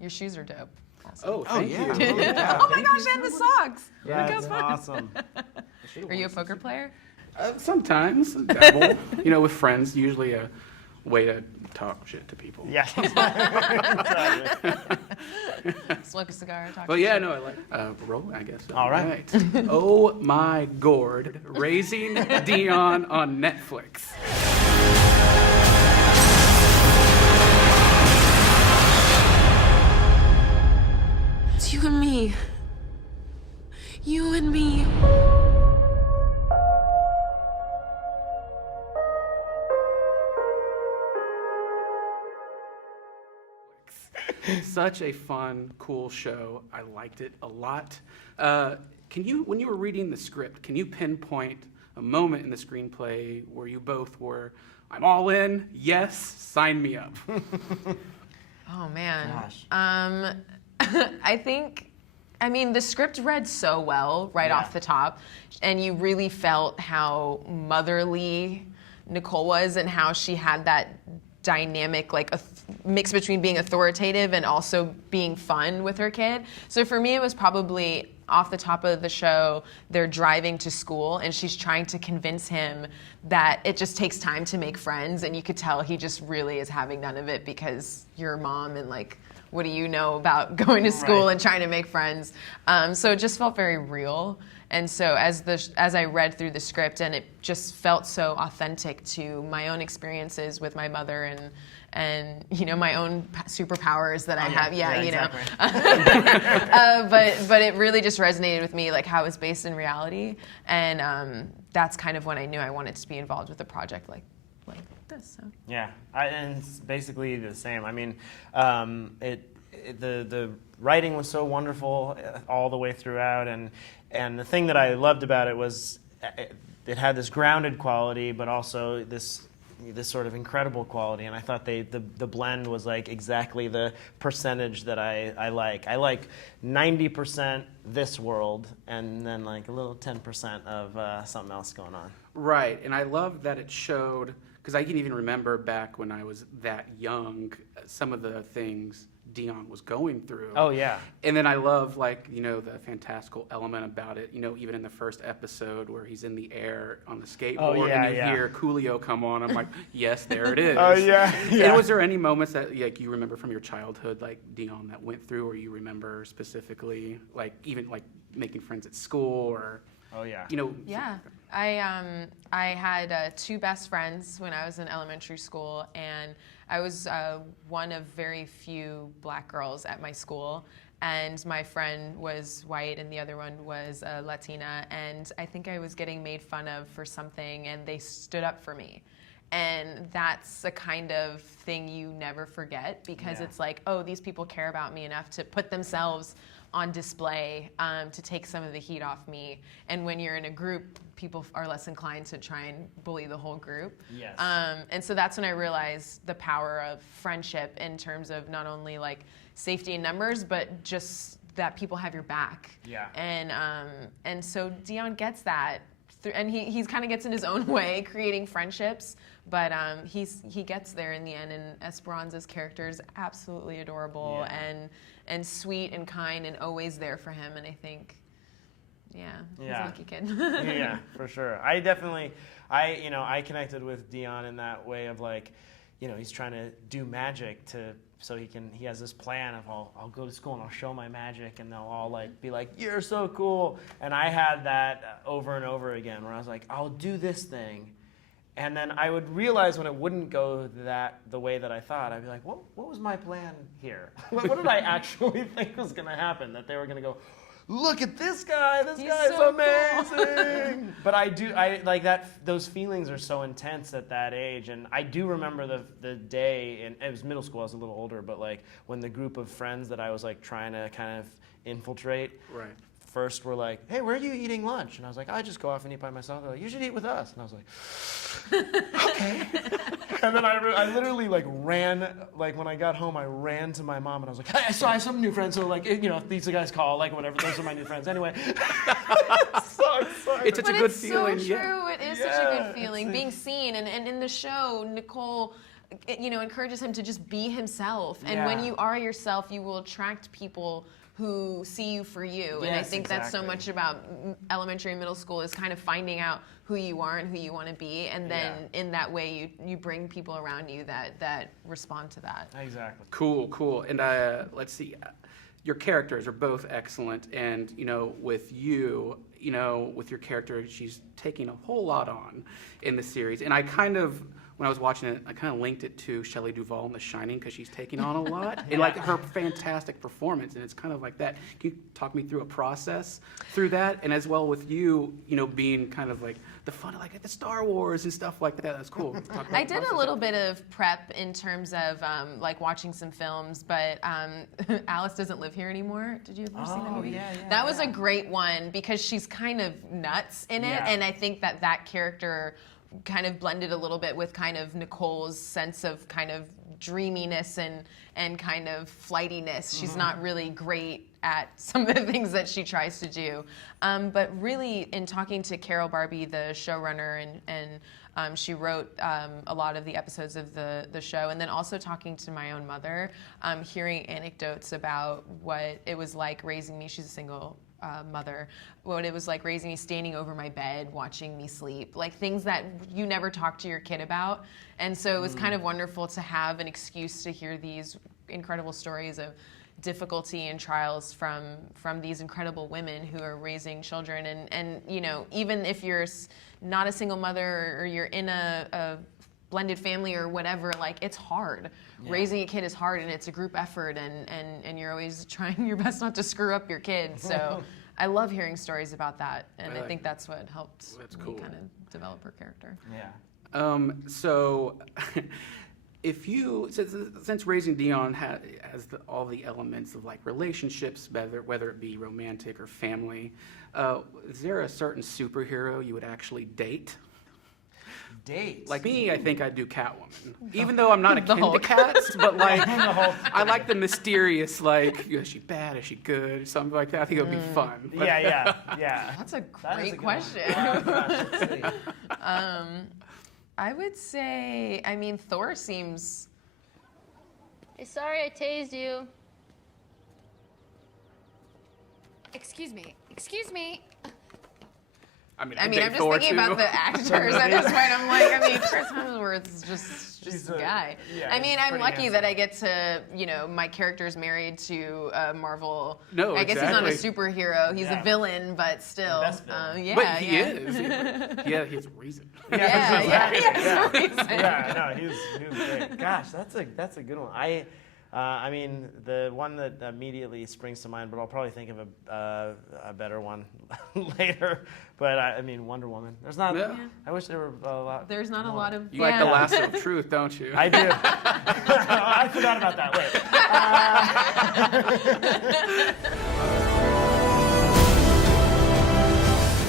Your shoes are dope. Also. Oh, thank you. Yeah. Oh my gosh, and the socks. Yeah, Look that's how fun. awesome. Are you a poker player? Sometimes, dabble. With friends, usually a way to talk shit to people. Yeah. Smoke a cigar, talk But to yeah, shit. no, I like roll, I guess. All right. Oh my gourd, Raising Dion on Netflix. It's you and me. You and me. Such a fun, cool show. I liked it a lot. When you were reading the script, can you pinpoint a moment in the screenplay where you both were, I'm all in, yes, sign me up? Oh man. Gosh. I mean, the script read so well right off the top, and you really felt how motherly Nicole was and how she had that dynamic, like a mix between being authoritative and also being fun with her kid. So for me, it was probably off the top of the show, they're driving to school and she's trying to convince him that it just takes time to make friends, and you could tell he just really is having none of it because you're a mom and like, what do you know about going to school and trying to make friends? So it just felt very real. And so as I read through the script, and it just felt so authentic to my own experiences with my mother and my own superpowers that I have. Exactly. But it really just resonated with me, like how it's based in reality. And that's kind of when I knew I wanted to be involved with a project like this. So. Yeah, and it's basically the same. I mean, the writing was so wonderful all the way throughout, and the thing that I loved about it was it had this grounded quality, but also this sort of incredible quality. And I thought the blend was like exactly the percentage that I like. I like 90% this world, and then like a little 10% of something else going on. Right, and I love that it showed, because I can even remember back when I was that young, some of the things Dion was going through. Oh, yeah. And then I love, the fantastical element about it, even in the first episode where he's in the air on the skateboard and you hear Coolio come on. I'm like, yes, there it is. Oh, yeah. And was there any moments that you remember from your childhood, like Dion, that went through, or you remember specifically, even making friends at school or... Oh, yeah. Yeah. I had two best friends when I was in elementary school, and I was one of very few black girls at my school, and my friend was white and the other one was Latina, and I think I was getting made fun of for something, and they stood up for me. And that's a kind of thing you never forget, because it's like, oh, these people care about me enough to put themselves on display to take some of the heat off me. And when you're in a group, people are less inclined to try and bully the whole group. Yes. And so that's when I realized the power of friendship in terms of not only like safety in numbers, but just that people have your back. Yeah. And so Dion gets that. And he kind of gets in his own way, creating friendships, but he gets there in the end. And Esperanza's character is absolutely adorable and sweet and kind and always there for him. And I think, he's a lucky kid. Yeah, for sure. I connected with Dion in that way of like, he's trying to do magic so he has this plan of I'll go to school and I'll show my magic and they'll all be like, you're so cool. And I had that over and over again where I was like, I'll do this thing. And then I would realize when it wouldn't go the way that I thought, I'd be like, what was my plan here? What did I actually think was going to happen? That they were going to go, look at this guy, this guy's so amazing. Cool. But I like that, those feelings are so intense at that age. And I do remember the day, and it was middle school, I was a little older, but when the group of friends that I was trying to kind of infiltrate, first were like, hey, where are you eating lunch? And I was like, I just go off and eat by myself. They're like, you should eat with us. And I was like, okay. And then I literally ran, when I got home, I ran to my mom and I was like, hey, so I have some new friends. So if these guys call, whatever, those are my new friends. Anyway. So excited. It's such a good feeling. It's so true. It is such a good feeling. Being seen. And in the show, Nicole encourages him to just be himself. And when you are yourself, you will attract people who see you for you. And I think that's so much about elementary and middle school, is kind of finding out who you are and who you want to be, and then in that way you bring people around you that respond to that. Exactly. Cool. And let's see. Your characters are both excellent, and with you, with your character, she's taking a whole lot on in the series. And I kind of, when I was watching it, I kind of linked it to Shelley Duvall in The Shining, because she's taking on a lot, and like her fantastic performance, and it's kind of like that. Can you talk me through a process through that, and as well with you, being kind of like the fun of like the Star Wars and stuff like that. That's cool. I did a little bit of prep in terms of like watching some films, but Alice Doesn't Live Here Anymore. Did you ever see that movie? That was a great one, because she's kind of nuts in it, and I think that character kind of blended a little bit with kind of Nicole's sense of kind of dreaminess and kind of flightiness. She's not really great at some of the things that she tries to do. But really, in talking to Carol Barbie, the showrunner, and she wrote a lot of the episodes of the show, and then also talking to my own mother, hearing anecdotes about what it was like raising me. She's a single mother, what it was like raising me, standing over my bed, watching me sleep, like things that you never talk to your kid about. And so it was kind of wonderful to have an excuse to hear these incredible stories of difficulty and trials from these incredible women who are raising children. And even if you're not a single mother, or you're in a blended family or whatever, like, it's hard. Raising a kid is hard, and it's a group effort, and you're always trying your best not to screw up your kid. So I love hearing stories about that, and I think that's what helped me kind of develop her character. So if you, since Raising Dion has all the elements of like relationships, whether it be romantic or family, is there a certain superhero you would actually date? Like me, I think I'd do Catwoman. Even though I'm not akin to cats, but like I like the mysterious, like, is she bad, is she good, something like that. I think it would be fun. But That's a great question. I would say, Thor seems... Hey, sorry I tased you. Excuse me. I'm just thinking about the actors at this point. I'm like, Chris Hemsworth's just a guy. I'm lucky that I get to, my character's married to Marvel. No, I guess he's not a superhero. He's a villain, but still. But he is. He has a reason. He's great. Gosh, that's a good one. The one that immediately springs to mind, but I'll probably think of a better one later. But Wonder Woman. There's not. I wish there were a lot. There's not a lot of. You like the lasso of truth, don't you? I do. I forgot about that.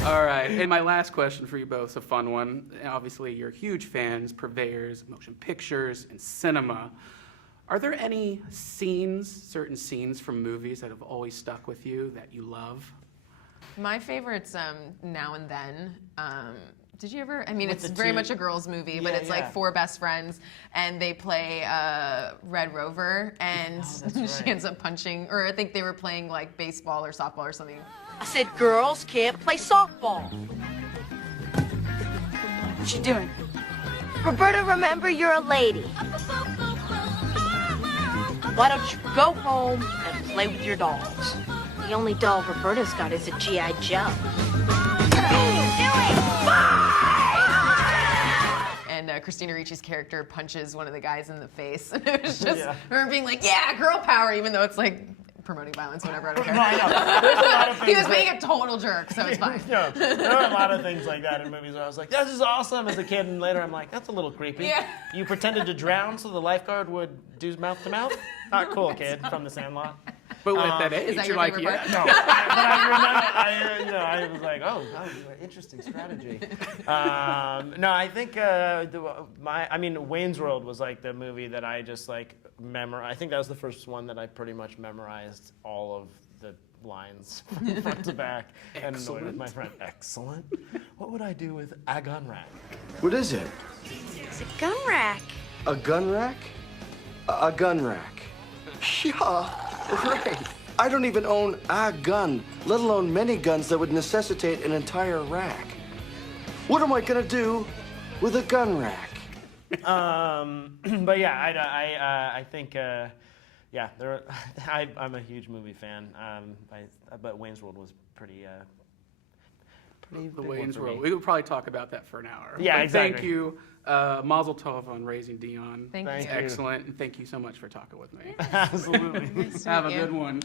All right, and my last question for you both is a fun one. Obviously, you're huge fans, purveyors of motion pictures and cinema. Are there any certain scenes from movies that have always stuck with you that you love? My favorite's Now and Then. Did you ever? It's very much a girls' movie, but it's like four best friends, and they play Red Rover, and she ends up punching, or I think they were playing like baseball or softball or something. I said girls can't play softball. What you doing? Roberta, remember you're a lady. Why don't you go home and play with your dolls? The only doll Roberta's got is a G.I. Joe. And Christina Ricci's character punches one of the guys in the face. And it was just her being like, yeah, girl power, even though it's like promoting violence, whatever, I don't care. No, I know. There's a lot of things he was being a total jerk, so it's fine. There are a lot of things like that in movies where I was like, this is awesome as a kid, and later I'm like, that's a little creepy. Yeah. You pretended to drown so the lifeguard would do mouth to mouth? Not cool, kid, from The Sandlot. But at that age, is that you're your like, favorite part? No, but I remember, I was like, oh, interesting strategy. I think Wayne's World was like the movie that I just like memorized. I think that was the first one that I pretty much memorized all of the lines from front to back. And annoyed with my friend. Excellent. What would I do with a gun rack? What is it? It's a gun rack. A gun rack? A gun rack. Yeah, right. I don't even own a gun, let alone many guns that would necessitate an entire rack. What am I gonna do with a gun rack? But yeah, I think yeah, I'm a huge movie fan. But Wayne's World was pretty. The Wayne's World. We would probably talk about that for an hour. Yeah, but exactly. Thank you, Mazel Tov on Raising Dion. Thank you. Thank you. Excellent, and thank you so much for talking with me. Absolutely. Nice to Have a meet you. good one.